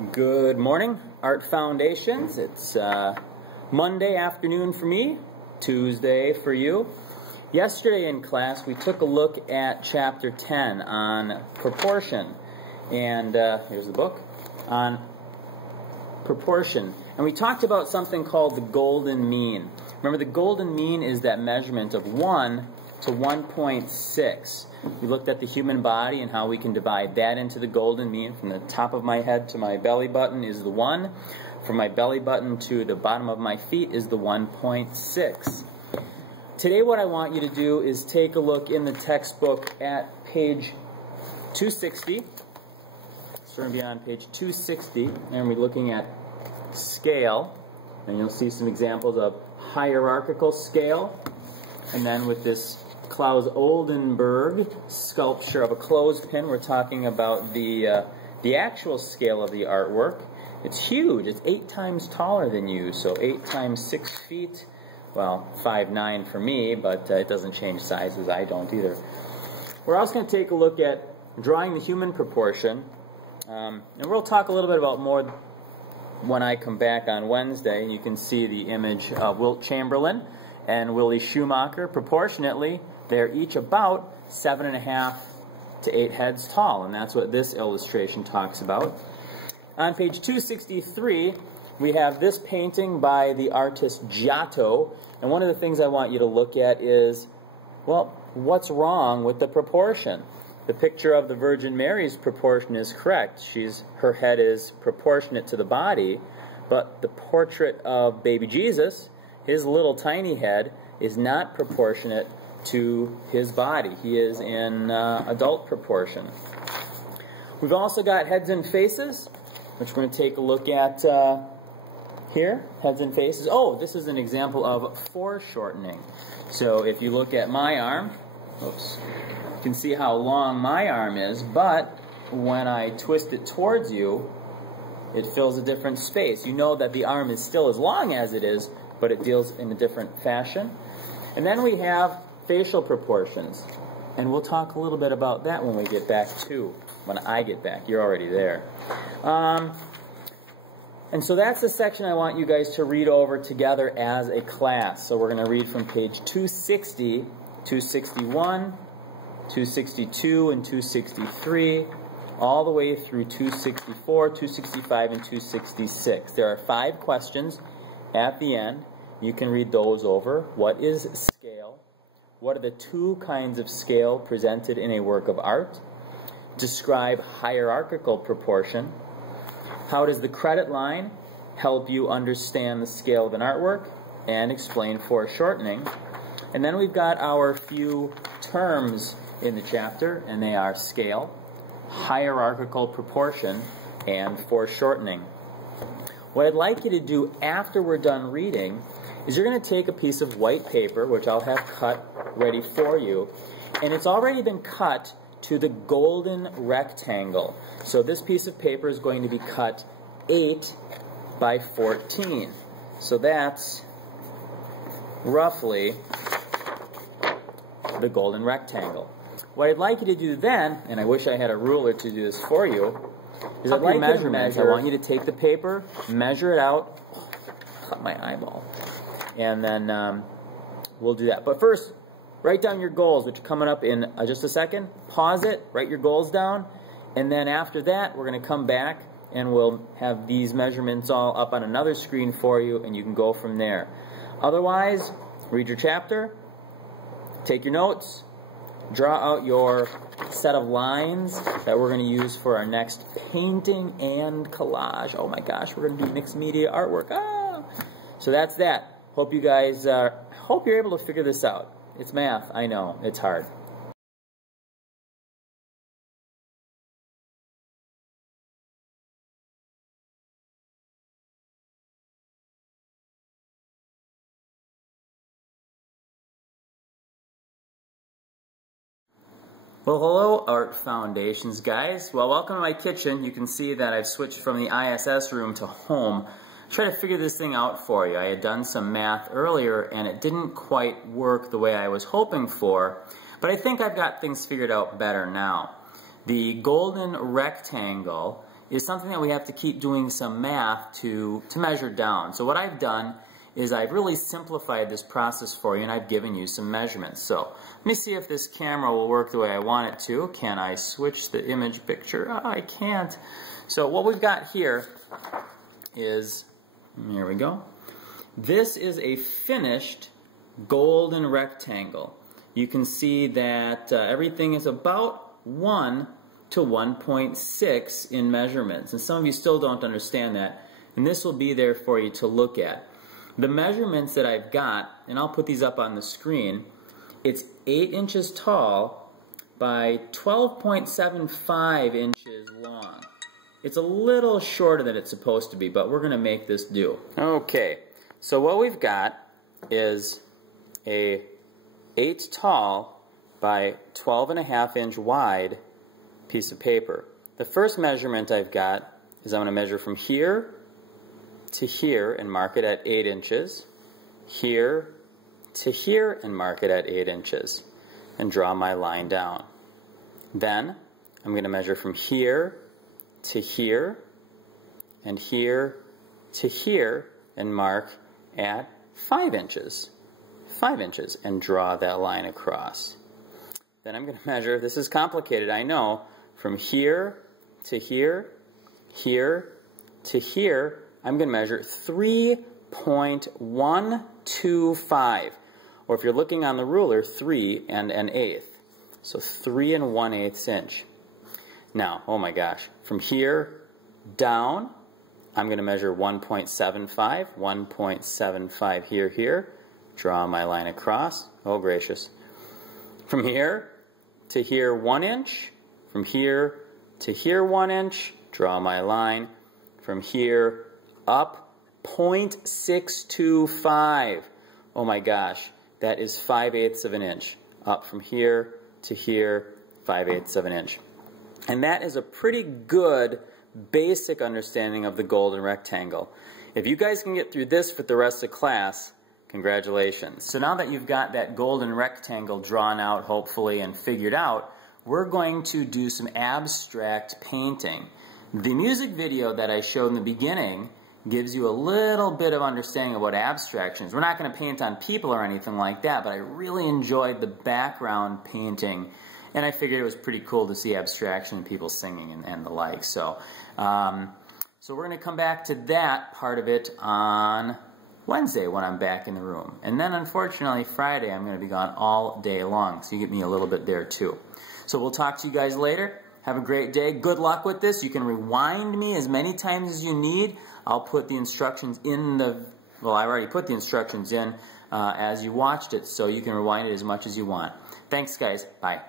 Good morning, Art Foundations. It's Monday afternoon for me, Tuesday for you. Yesterday in class we took a look at Chapter 10 on proportion. And here's the book on proportion. And we talked about something called the golden mean. Remember, the golden mean is that measurement of 1 to 1.6. We looked at the human body and how we can divide that into the golden mean. From the top of my head to my belly button is the 1. From my belly button to the bottom of my feet is the 1.6. Today what I want you to do is take a look in the textbook at page 260. So we're going to be on page 260, and we're looking at scale. And you'll see some examples of hierarchical scale. And then with this Claus-Oldenburg sculpture of a clothespin, we're talking about the actual scale of the artwork. It's huge. It's 8 times taller than you, so 8 times 6 feet. Well, 5'9" for me, but it doesn't change sizes. I don't either. We're also going to take a look at drawing the human proportion, and we'll talk a little bit about more when I come back on Wednesday. And you can see the image of Wilt Chamberlain and Willie Schumacher proportionately. They're each about 7.5 to 8 heads tall, and that's what this illustration talks about. On page 263, we have this painting by the artist Giotto, and one of the things I want you to look at is, well, what's wrong with the proportion? The picture of the Virgin Mary's proportion is correct. Her head is proportionate to the body, but the portrait of baby Jesus, his little tiny head, is not proportionate to his body. He is in adult proportion. We've also got heads and faces, which we're going to take a look at here. Heads and faces. Oh, this is an example of foreshortening. So if you look at my arm, oops, you can see how long my arm is, but when I twist it towards you, it fills a different space. You know that the arm is still as long as it is, but it deals in a different fashion. And then we have facial proportions, and we'll talk a little bit about that when we get back too. When I get back, you're already there. And so that's the section I want you guys to read over together as a class. So we're going to read from page 260, 261, 262, and 263, all the way through 264, 265, and 266. There are 5 questions at the end. You can read those over. What is scale? What are the 2 kinds of scale presented in a work of art? Describe hierarchical proportion. How does the credit line help you understand the scale of an artwork? And explain foreshortening. And then we've got our few terms in the chapter, and they are scale, hierarchical proportion, and foreshortening. What I'd like you to do after we're done reading is you're going to take a piece of white paper, which I'll have cut ready for you, and it's already been cut to the golden rectangle. So this piece of paper is going to be cut 8 by 14. So that's roughly the golden rectangle. What I'd like you to do then, and I wish I had a ruler to do this for you, is I'd like you to measure. I want you to take the paper, measure it out. Cut my eyeball. And then we'll do that. But first, write down your goals, which are coming up in just a second. Pause it, write your goals down, and then after that, we're going to come back and we'll have these measurements all up on another screen for you, and you can go from there. Otherwise, read your chapter, take your notes, draw out your set of lines that we're going to use for our next painting and collage. Oh my gosh, we're going to do mixed media artwork. Ah! So that's that. Hope you guys, hope you're able to figure this out. It's math, I know, it's hard. Well, hello Art Foundations guys. Well, welcome to my kitchen. You can see that I've switched from the ISS room to home. Try to figure this thing out for you. I had done some math earlier and it didn't quite work the way I was hoping for, but I think I've got things figured out better now. The golden rectangle is something that we have to keep doing some math to measure down. So what I've done is I've really simplified this process for you, and I've given you some measurements. So let me see if this camera will work the way I want it to. Can I switch the image picture? Oh, I can't. So what we've got here is, here we go. This is a finished golden rectangle. You can see that everything is about 1 to 1.6 in measurements. And some of you still don't understand that, and this will be there for you to look at. The measurements that I've got, and I'll put these up on the screen, it's 8 inches tall by 12.75 inches long. It's a little shorter than it's supposed to be, but we're going to make this do. Okay, so what we've got is a 8 tall by 12.5 inch wide piece of paper. The first measurement I've got is I'm going to measure from here to here and mark it at 8 inches, here to here and mark it at 8 inches, and draw my line down. Then I'm going to measure from here to here and here to here and mark at 5 inches, and draw that line across. Then I'm going to measure, this is complicated, I know, from here to here, here to here, I'm going to measure 3.125, or if you're looking on the ruler, 3 and an eighth. So 3 1/8 inch. Now, oh my gosh, from here down, I'm going to measure 1.75 here, draw my line across, oh gracious. From here to here 1 inch, from here to here 1 inch, draw my line. From here up 0.625. Oh my gosh, that is 5/8 of an inch. Up from here to here, 5/8 of an inch. And that is a pretty good basic understanding of the golden rectangle. If you guys can get through this for the rest of class, congratulations. So now that you've got that golden rectangle drawn out, hopefully, and figured out, we're going to do some abstract painting. The music video that I showed in the beginning gives you a little bit of understanding of what abstraction is. We're not going to paint on people or anything like that, but I really enjoyed the background painting, and I figured it was pretty cool to see abstraction and people singing and the like. So we're going to come back to that part of it on Wednesday when I'm back in the room. And then, unfortunately, Friday I'm going to be gone all day long, so you get me a little bit there too. So we'll talk to you guys later. Have a great day. Good luck with this. You can rewind me as many times as you need. I'll put the instructions in the, well, I already put the instructions in as you watched it, so you can rewind it as much as you want. Thanks, guys. Bye.